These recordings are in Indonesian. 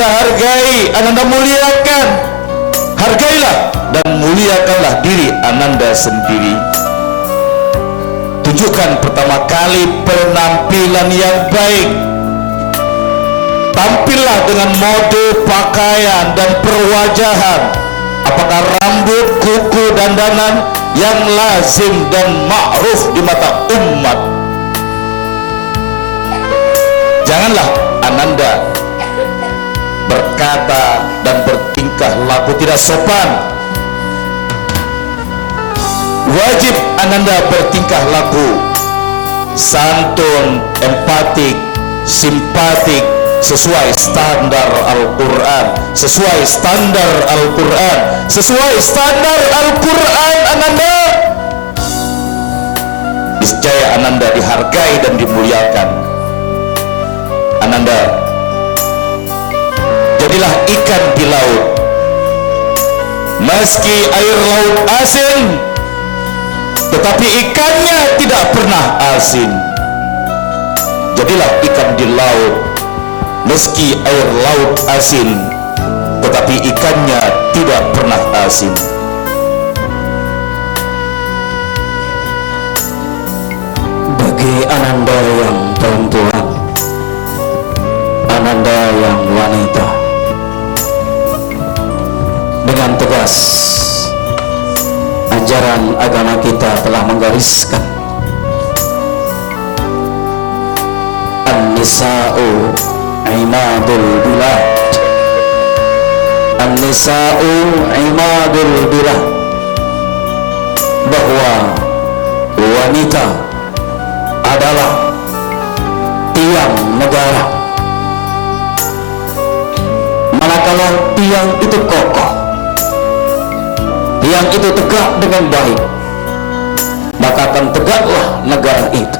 Ananda hargai, Ananda muliakan. Hargailah dan muliakanlah diri Ananda sendiri. Tunjukkan pertama kali penampilan yang baik. Tampillah dengan mode pakaian dan perwajahan. Apakah rambut, kuku, dandanan yang lazim dan ma'ruf di mata umat. Janganlah Ananda berkata dan bertingkah laku tidak sopan. Wajib Ananda bertingkah laku santun, empatik, simpatik, sesuai standar Al-Quran, sesuai standar Al-Quran, sesuai standar Al-Quran. Ananda niscaya Ananda dihargai dan dimuliakan. Ananda jadilah ikan di laut. Meski air laut asin, tetapi ikannya tidak pernah asin. Jadilah ikan di laut. Meski air laut asin, tetapi ikannya tidak pernah asin. Bagi Ananda yang perempuan, Ananda yang wanita, dengan tegas ajaran agama kita telah menggariskan An-Nisa'u Imadul Bilad. An-Nisa'u Imadul Bilad, bahwa wanita adalah tiang negara. Manakala tiang itu kokoh, tiang itu tegak dengan baik, maka akan tegaklah negara itu.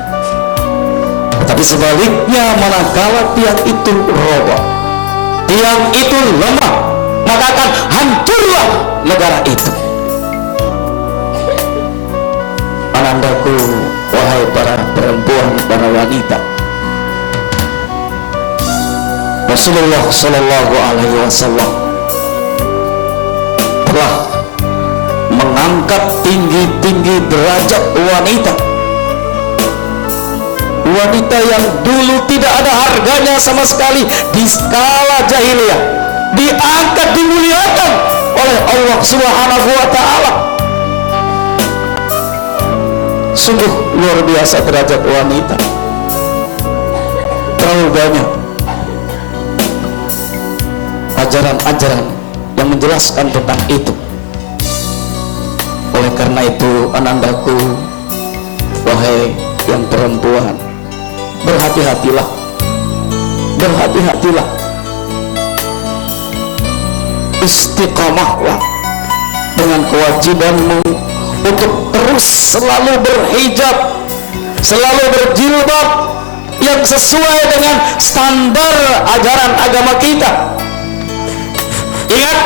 Tetapi sebaliknya, manakala tiang itu roboh, tiang itu lemah, maka akan hancurlah negara itu. Anandaku, wahai para perempuan, para wanita, Rasulullah Shallallahu Alaihi Wasallam telah mengangkat tinggi-tinggi derajat wanita. Wanita yang dulu tidak ada harganya sama sekali di skala jahiliyah, diangkat, dimuliakan oleh Allah Subhanahu wa Ta'ala. Sungguh luar biasa derajat wanita. Terlalu banyak ajaran-ajaran yang menjelaskan tentang itu. Oleh karena itu, Anandaku, wahai yang perempuan, berhati-hatilah, berhati-hatilah, istiqomahlah dengan kewajibanmu untuk terus selalu berhijab, selalu berjilbab yang sesuai dengan standar ajaran agama kita. Ingat,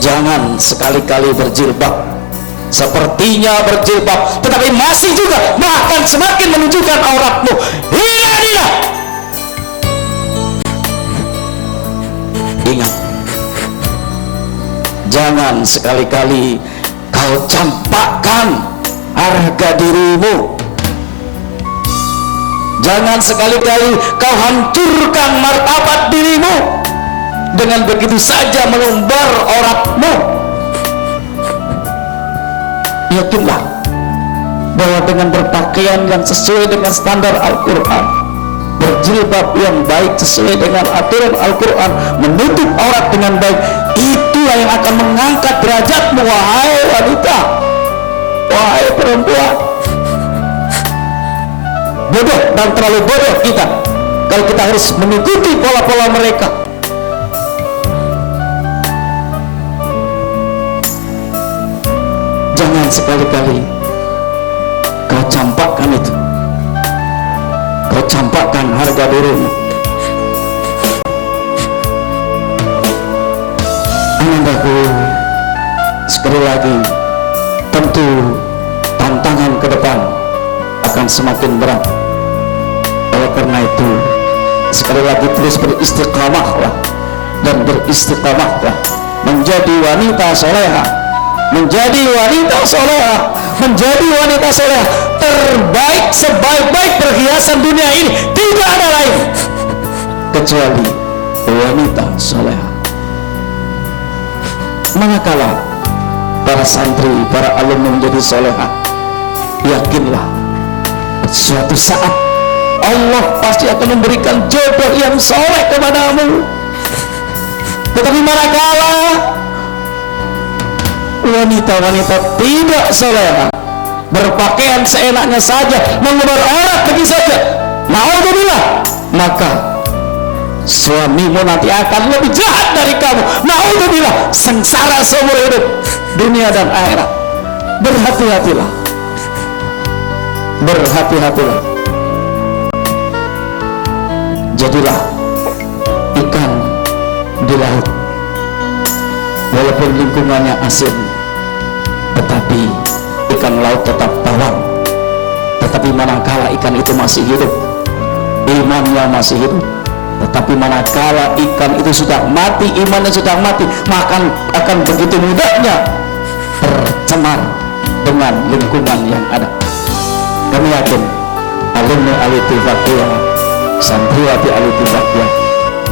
jangan sekali-kali berjilbab sepertinya berjilbab, tetapi masih juga bahkan semakin menunjukkan auratmu. Hina-hina. Ingat, jangan sekali-kali kau campakkan harga dirimu. Jangan sekali-kali kau hancurkan martabat dirimu dengan begitu saja mengumbar auratmu. Yakinlah bahwa dengan berpakaian yang sesuai dengan standar Al-Quran, berjilbab yang baik sesuai dengan aturan Al-Quran, menutup aurat dengan baik, itulah yang akan mengangkat derajatmu, wahai wanita, wahai perempuan. Bodoh dan terlalu bodoh kita kalau kita harus mengikuti pola-pola mereka. Jangan sekali-kali kau campakkan itu, kau campakkan harga dirimu. Anandaku, sekali lagi, tentu tantangan ke depan akan semakin berat. Oleh karena itu, Sekali lagi, terus beristiqamahlah dan beristiqamahlah menjadi wanita soleha, menjadi wanita soleha, menjadi wanita soleha terbaik. Sebaik-baik perhiasan dunia ini tidak ada lain kecuali wanita soleha. Manakala para santri, para alumni menjadi soleha, yakinlah suatu saat Allah pasti akan memberikan jodoh yang soleh kepadamu. Tetapi manakala wanita-wanita tidak soleha, berpakaian seenaknya saja, mengubar aurat begitu saja, naudzubillah, maka suamimu nanti akan lebih jahat dari kamu. Naudzubillah, sengsara seumur hidup, dunia dan akhirat. Berhati-hatilah, berhati-hatilah. Jadilah ikan di laut, walaupun lingkungannya asin, tetapi ikan laut tetap tawar. Tetapi manakala ikan itu masih hidup, imannya masih hidup. Tetapi manakala ikan itu sudah mati, imannya sudah mati, maka akan begitu mudahnya tercemar dengan lingkungan yang ada. Kami yakin alumni Al-Ittifaqiyah, santriwati Al-Ittifaqiyah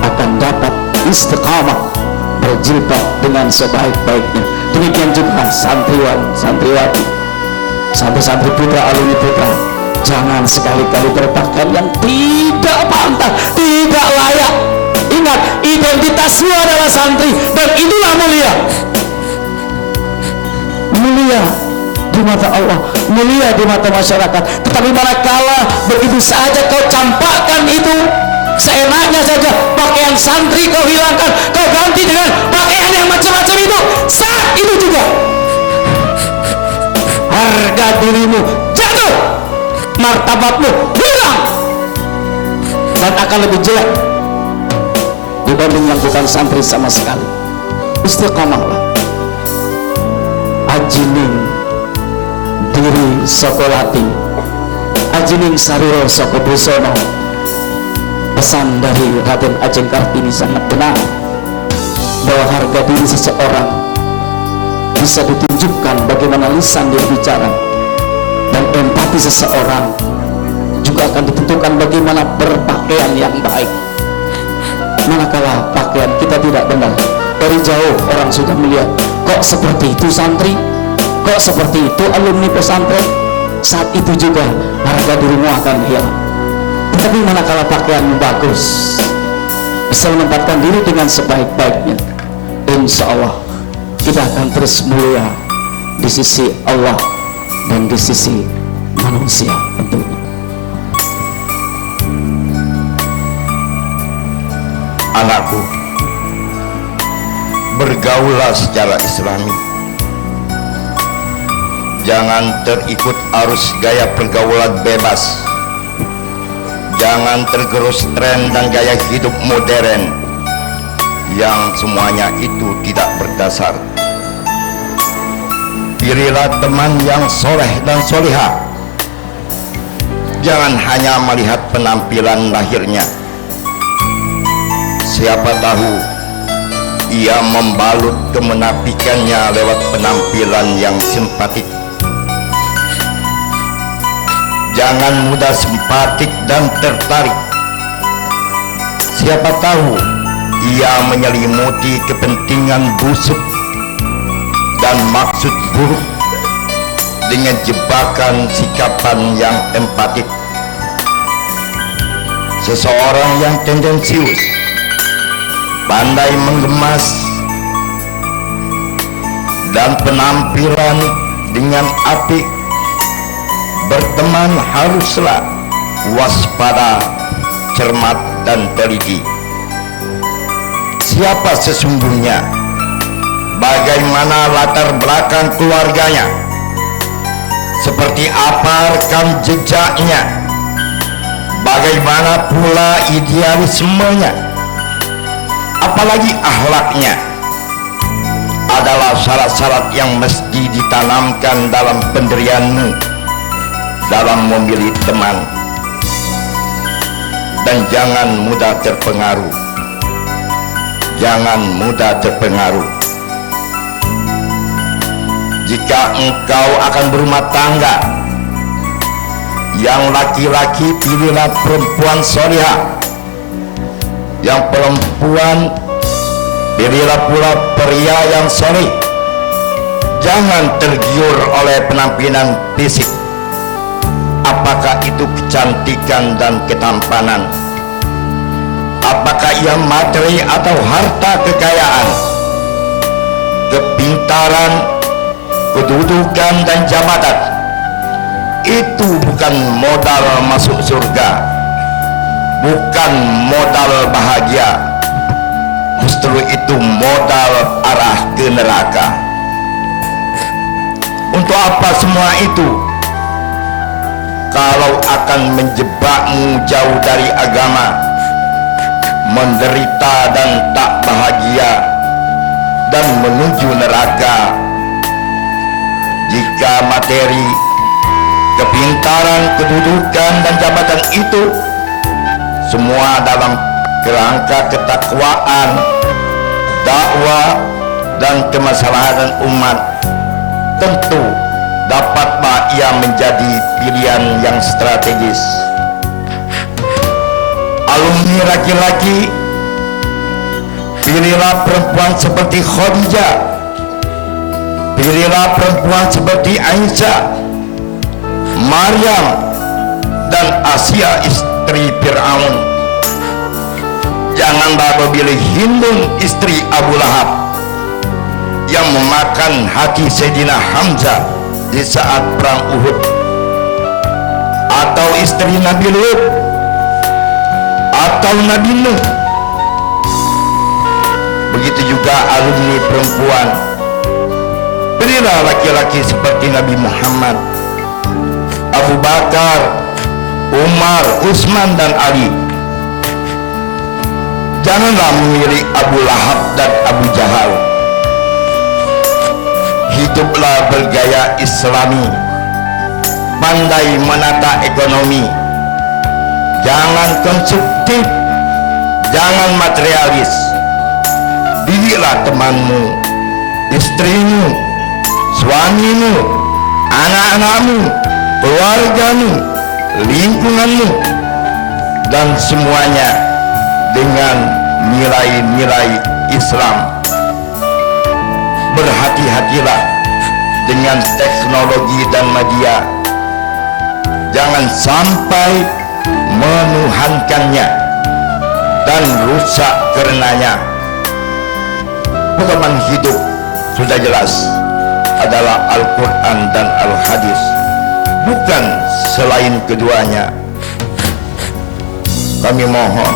akan dapat istiqamah, berjilbab dengan sebaik-baiknya. Demikian juga santriwan, santriwati, santri-santri putra alumni putra, jangan sekali-kali berpakaian yang tidak pantas, tidak layak. Ingat, identitasmu adalah santri dan itulah mulia. Mulia di mata Allah, mulia di mata masyarakat. Tetapi manakala begitu saja kau campakkan itu seenaknya saja, pakaian santri kau hilangkan, kau ganti dengan pakaian yang macam-macam itu, saat itu juga harga dirimu jatuh, martabatmu hilang, dan akan lebih jelek dibanding yang bukan santri sama sekali. Istiqamahlah. Ajining diri sokolati, ajining sariro sokobusono. Pesan dari Raden Ajeng Kartini sangat benar, bahwa harga diri seseorang bisa ditunjukkan bagaimana lisan dia bicara, dan empati seseorang juga akan ditentukan bagaimana berpakaian yang baik. Manakala pakaian kita tidak benar, dari jauh orang sudah melihat, kok seperti itu santri, kok seperti itu alumni pesantren, saat itu juga harga dirimu akan hilang. Tetapi manakala pakaianmu bagus, bisa menempatkan diri dengan sebaik-baiknya, insya Allah kita akan terus mulia di sisi Allah dan di sisi manusia tentunya. Anakku, bergaulah secara Islami. Jangan terikut arus gaya pergaulan bebas. Jangan tergerus tren dan gaya hidup modern yang semuanya itu tidak berdasar. Pilihlah teman yang soleh dan solihah. Jangan hanya melihat penampilan lahirnya. Siapa tahu ia membalut kemenafikannya lewat penampilan yang simpatik. Jangan mudah simpatik dan tertarik. Siapa tahu ia menyelimuti kepentingan busuk dan maksud buruk dengan jebakan sikapan yang empatik. Seseorang yang tendensius, pandai mengemas, dan penampilan dengan apik, berteman haruslah waspada, cermat, dan teliti. Siapa sesungguhnya, bagaimana latar belakang keluarganya, seperti apa rekam jejaknya, bagaimana pula idealismenya, apalagi akhlaknya, adalah syarat-syarat yang mesti ditanamkan dalam pendirianmu dalam memilih teman. dan jangan mudah terpengaruh. Jangan mudah terpengaruh. Jika engkau akan berumah tangga, yang laki-laki pilihlah perempuan solihah, yang perempuan pilihlah pula pria yang soleh. Jangan tergiur oleh penampilan fisik, apakah itu kecantikan dan ketampanan, apakah ia materi atau harta kekayaan, kepintaran, kedudukan dan jabatan. Itu bukan modal masuk surga, bukan modal bahagia, justru itu modal arah ke neraka. Untuk apa semua itu? Kalau akan menjebakmu jauh dari agama, menderita dan tak bahagia, dan menuju neraka. Jika materi, kepintaran, kedudukan dan jabatan itu semua dalam kerangka ketakwaan, dakwah dan kemaslahatan umat, tentu dapatlah ia menjadi pilihan yang strategis. Alumni laki-laki, pilihlah perempuan seperti Khadijah, pilihlah perempuan seperti Aisyah, Maryam, dan Asia istri Fir'aun. Janganlah memilih Hindun istri Abu Lahab yang memakan hati Sayyidina Hamzah di saat perang Uhud, atau istri Nabi Lut, atau Nabi Nuh. Begitu juga alumni perempuan, pilihlah laki-laki seperti Nabi Muhammad, Abu Bakar, Umar, Utsman dan Ali. Janganlah memilih Abu Lahab dan Abu Jahal. Hiduplah bergaya Islami, pandai menata ekonomi, jangan konsumtif, jangan materialis. Didiklah temanmu, istrimu, suamimu, anak-anakmu, keluargamu, lingkunganmu, dan semuanya dengan nilai-nilai Islam. Berhati-hatilah dengan teknologi dan media, jangan sampai menuhankannya dan rusak karenanya. Pedoman hidup sudah jelas adalah Al-Quran dan Al-Hadis, bukan selain keduanya. Kami mohon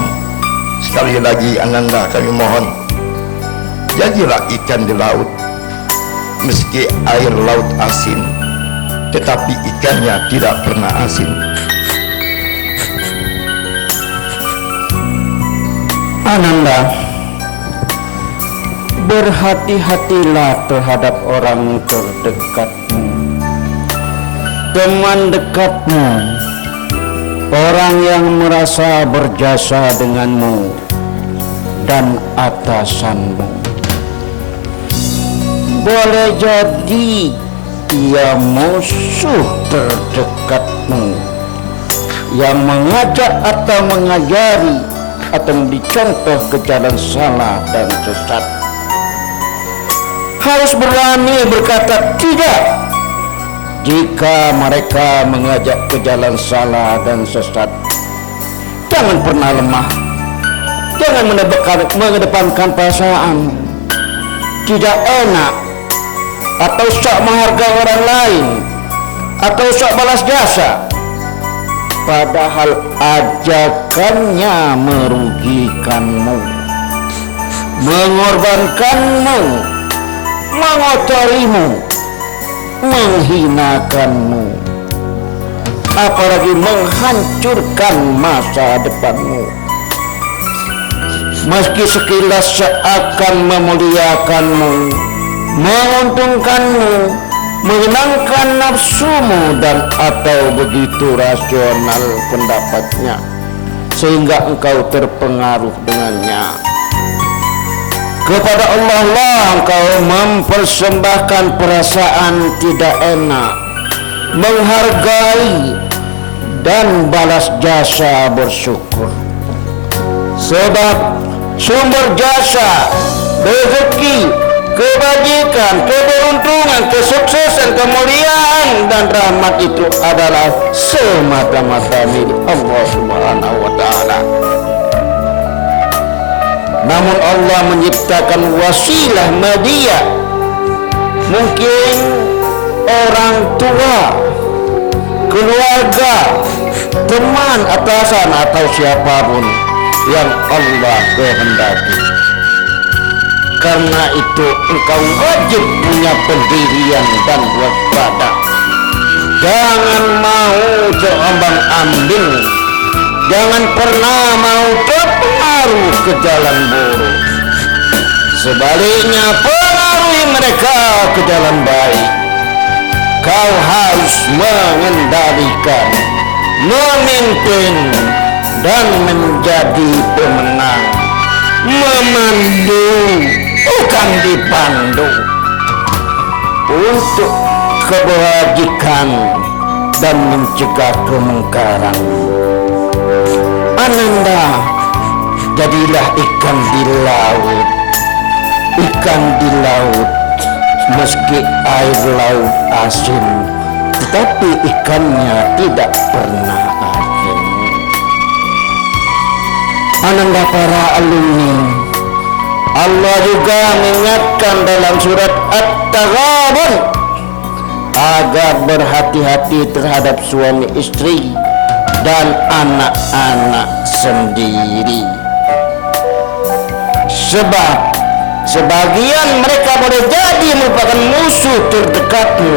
sekali lagi, Ananda, kami mohon, jadilah ikan di laut. Meski air laut asin, tetapi ikannya tidak pernah asin. Ananda, berhati-hatilah terhadap orang terdekatmu, teman dekatmu, orang yang merasa berjasa denganmu dan atasanmu. Boleh jadi ia musuh terdekatmu yang mengajak atau mengajari atau dicontoh ke jalan salah dan sesat. Harus berani berkata tidak jika mereka mengajak ke jalan salah dan sesat. Jangan pernah lemah, jangan mengedepankan perasaan tidak enak, atau sok menghargai orang lain, atau sok balas jasa, padahal ajakannya merugikanmu, mengorbankanmu, mengotorimu, menghinakanmu, apalagi menghancurkan masa depanmu. Meski sekilas seakan memuliakanmu, menguntungkanmu, menyenangkan nafsumu dan atau begitu rasional pendapatnya, sehingga engkau terpengaruh dengannya. Kepada Allah lah engkau mempersembahkan perasaan tidak enak, menghargai dan balas jasa bersyukur. Sebab sumber jasa, rezeki, kebajikan, keberuntungan, kesuksesan, kemuliaan dan rahmat itu adalah semata-mata milik Allah Subhanahu wa taala. Namun Allah menciptakan wasilah media. Mungkin orang tua, keluarga, teman, atasan atau siapapun yang Allah kehendaki. Karena itu engkau wajib punya pendirian dan waspada. Jangan mau terombang-ambing, jangan pernah mau terpengaruh ke jalan buruk. Sebaliknya pengaruhi mereka ke jalan baik. Kau harus mengendalikan, memimpin dan menjadi pemenang. Memandu, bukan dipandu, untuk kebajikan dan mencegah kemungkaran. Ananda, jadilah ikan di laut. Ikan di laut, meski air laut asin, tetapi ikannya tidak pernah asin. Ananda para alumni, Allah juga mengingatkan dalam surat At-Taghabun agar berhati-hati terhadap suami istri dan anak-anak sendiri. Sebab sebagian mereka boleh jadi merupakan musuh terdekatmu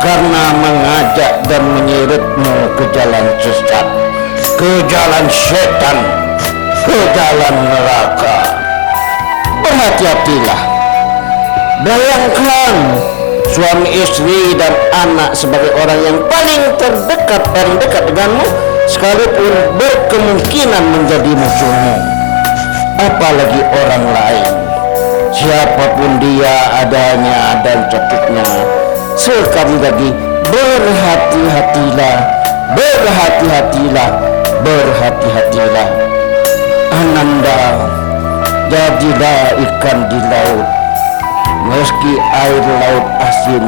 karena mengajak dan menyeretmu ke jalan sesat, ke jalan setan, ke jalan neraka. Berhati-hatilah. Bayangkan suami istri dan anak sebagai orang yang paling terdekat dan dekat denganmu, sekalipun berkemungkinan menjadi musuhmu. Apalagi orang lain, siapapun dia adanya dan sakitnya. Sekali lagi, berhati-hatilah, berhati-hatilah, berhati-hatilah. Ananda, jadilah ikan di laut. Meski air laut asin,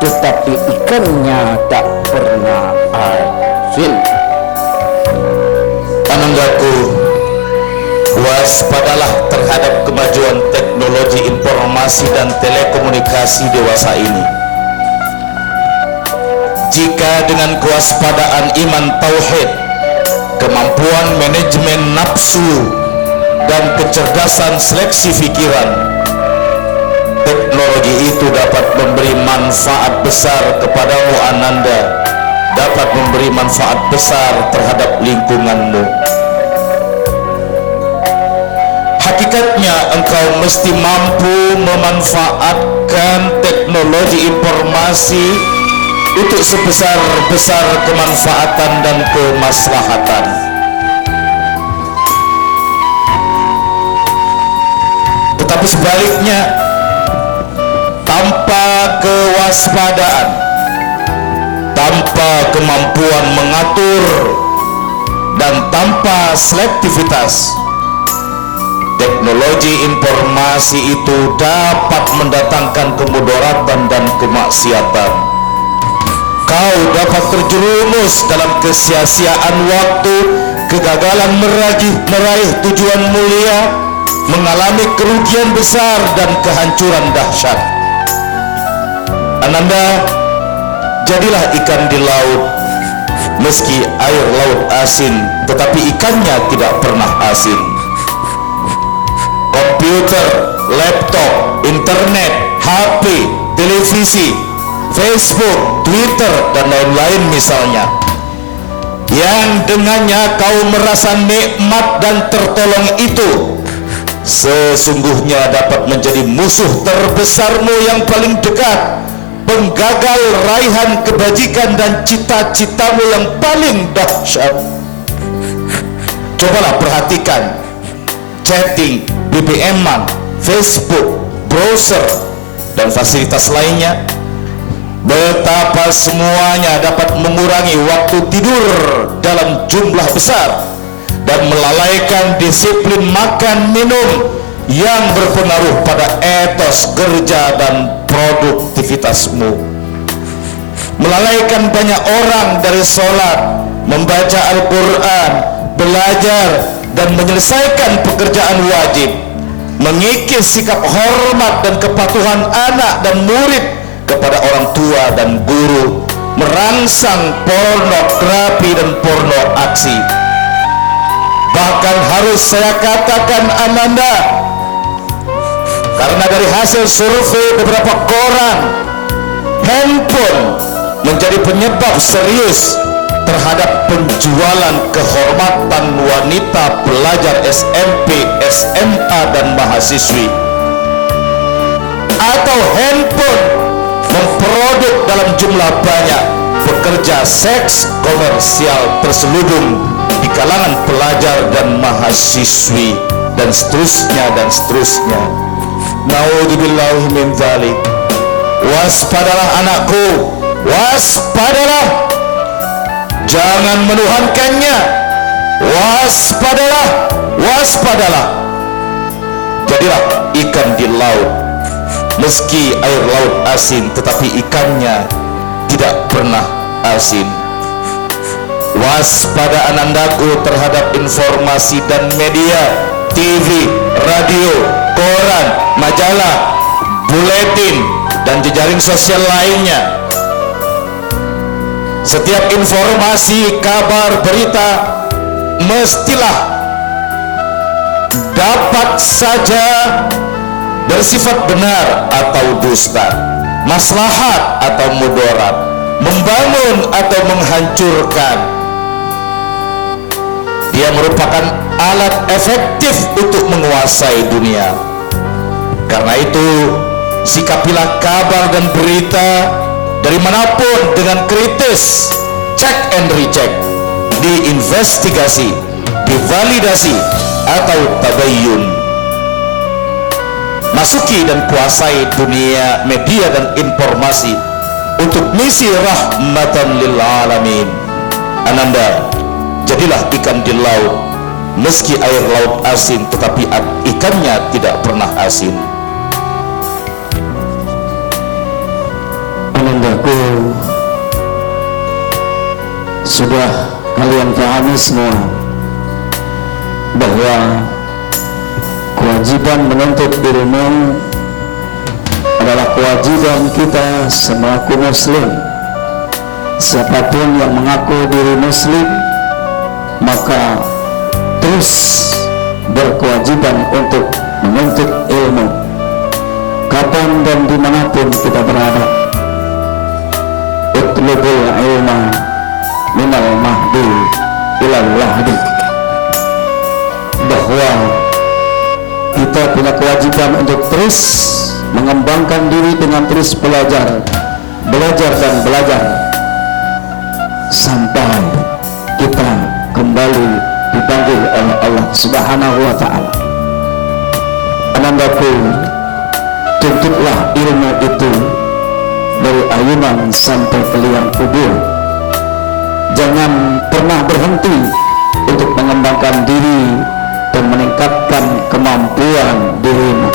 tetapi ikannya tak pernah asin. Anandaku, waspadalah terhadap kemajuan teknologi informasi dan telekomunikasi dewasa ini. Jika dengan kewaspadaan iman tauhid, kemampuan manajemen nafsu, dan kecerdasan seleksi pikiran, teknologi itu dapat memberi manfaat besar kepadamu Ananda, dapat memberi manfaat besar terhadap lingkunganmu. Hakikatnya engkau mesti mampu memanfaatkan teknologi informasi untuk sebesar-besar kemanfaatan dan kemaslahatan. Tetapi sebaliknya, tanpa kewaspadaan, tanpa kemampuan mengatur, dan tanpa selektivitas, teknologi informasi itu dapat mendatangkan kemudaratan dan kemaksiatan. Kau dapat terjerumus dalam kesia-siaan waktu, kegagalan meraih tujuan mulia, mengalami kerugian besar dan kehancuran dahsyat. Ananda, jadilah ikan di laut. Meski air laut asin, tetapi ikannya tidak pernah asin. Komputer, laptop, internet, HP, televisi, Facebook, Twitter, dan lain-lain misalnya, yang dengannya kau merasa nikmat dan tertolong itu, sesungguhnya dapat menjadi musuh terbesarmu yang paling dekat, penggagal raihan kebajikan dan cita-citamu yang paling dahsyat. Cobalah perhatikan chatting, BBM-an, Facebook, browser, dan fasilitas lainnya. Betapa semuanya dapat mengurangi waktu tidur dalam jumlah besar dan melalaikan disiplin makan minum yang berpengaruh pada etos kerja dan produktivitasmu. Melalaikan banyak orang dari sholat, membaca Al-Quran, belajar, dan menyelesaikan pekerjaan wajib, mengikis sikap hormat dan kepatuhan anak dan murid kepada orang tua dan guru, merangsang pornografi dan porno aksi. Bahkan harus saya katakan Ananda, karena dari hasil survei beberapa koran, handphone menjadi penyebab serius terhadap penjualan kehormatan wanita pelajar SMP, SMA, dan mahasiswi. Atau handphone memproduk dalam jumlah banyak pekerja seks komersial terselubung di kalangan pelajar dan mahasiswi, dan seterusnya dan seterusnya. Naudzubillahi min dzalik. Waspadalah anakku, waspadalah, jangan menuhankannya. Waspadalah, waspadalah. Jadilah ikan di laut, meski air laut asin, tetapi ikannya tidak pernah asin. Waspada anandaku terhadap informasi dan media, TV, radio, koran, majalah, buletin, dan jejaring sosial lainnya. Setiap informasi, kabar, berita mestilah dapat saja bersifat benar atau dusta, maslahat atau mudarat, membangun atau menghancurkan. Dia merupakan alat efektif untuk menguasai dunia. Karena itu, sikapilah kabar dan berita dari manapun dengan kritis, check and recheck, diinvestigasi, divalidasi, atau tabayyun. Masuki dan kuasai dunia media dan informasi untuk misi rahmatan lil alamin. Ananda, jadilah ikan di laut, meski air laut asin, tetapi ikannya tidak pernah asin. Anandaku, sudah kalian pahami semua bahwa kewajiban menuntut ilmu adalah kewajiban kita selaku muslim. Siapapun yang mengaku diri muslim, maka terus berkewajiban untuk menuntut ilmu kapan dan dimanapun kita berada. Utlubul ilma minal mahdi ilal lahdi. Bahwa kita punya kewajiban untuk terus mengembangkan diri dengan terus belajar dan belajar sampai kita kembali dipanggil oleh Allah Subhanahu wa ta'ala. Anandaku, tuntutlah ilmu itu dari ayunan sampai ke liang kubur. Jangan pernah berhenti untuk mengembangkan diri dan meningkatkan kemampuan dirimu.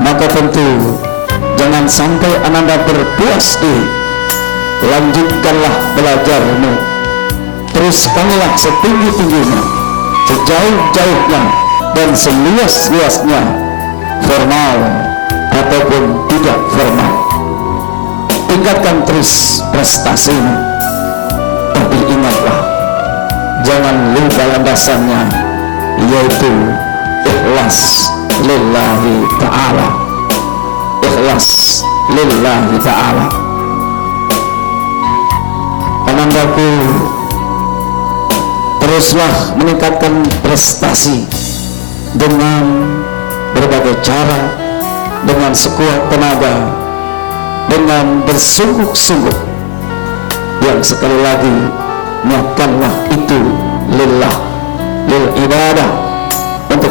Maka tentu jangan sampai Ananda berpuas diri. Lanjutkanlah belajarmu, teruskanlah setinggi-tingginya, sejauh-jauhnya, dan seluas-luasnya, formal ataupun tidak formal. Tingkatkan terus prestasimu, tapi ingatlah, jangan lupa landasannya, yaitu ikhlas lillahi ta'ala. Ikhlas lillahi ta'ala. Anandaku, teruslah meningkatkan prestasi dengan berbagai cara, dengan sekuat tenaga, dengan bersungguh-sungguh. Yang sekali lagi, niatkanlah itu lillah, lil ibadah, untuk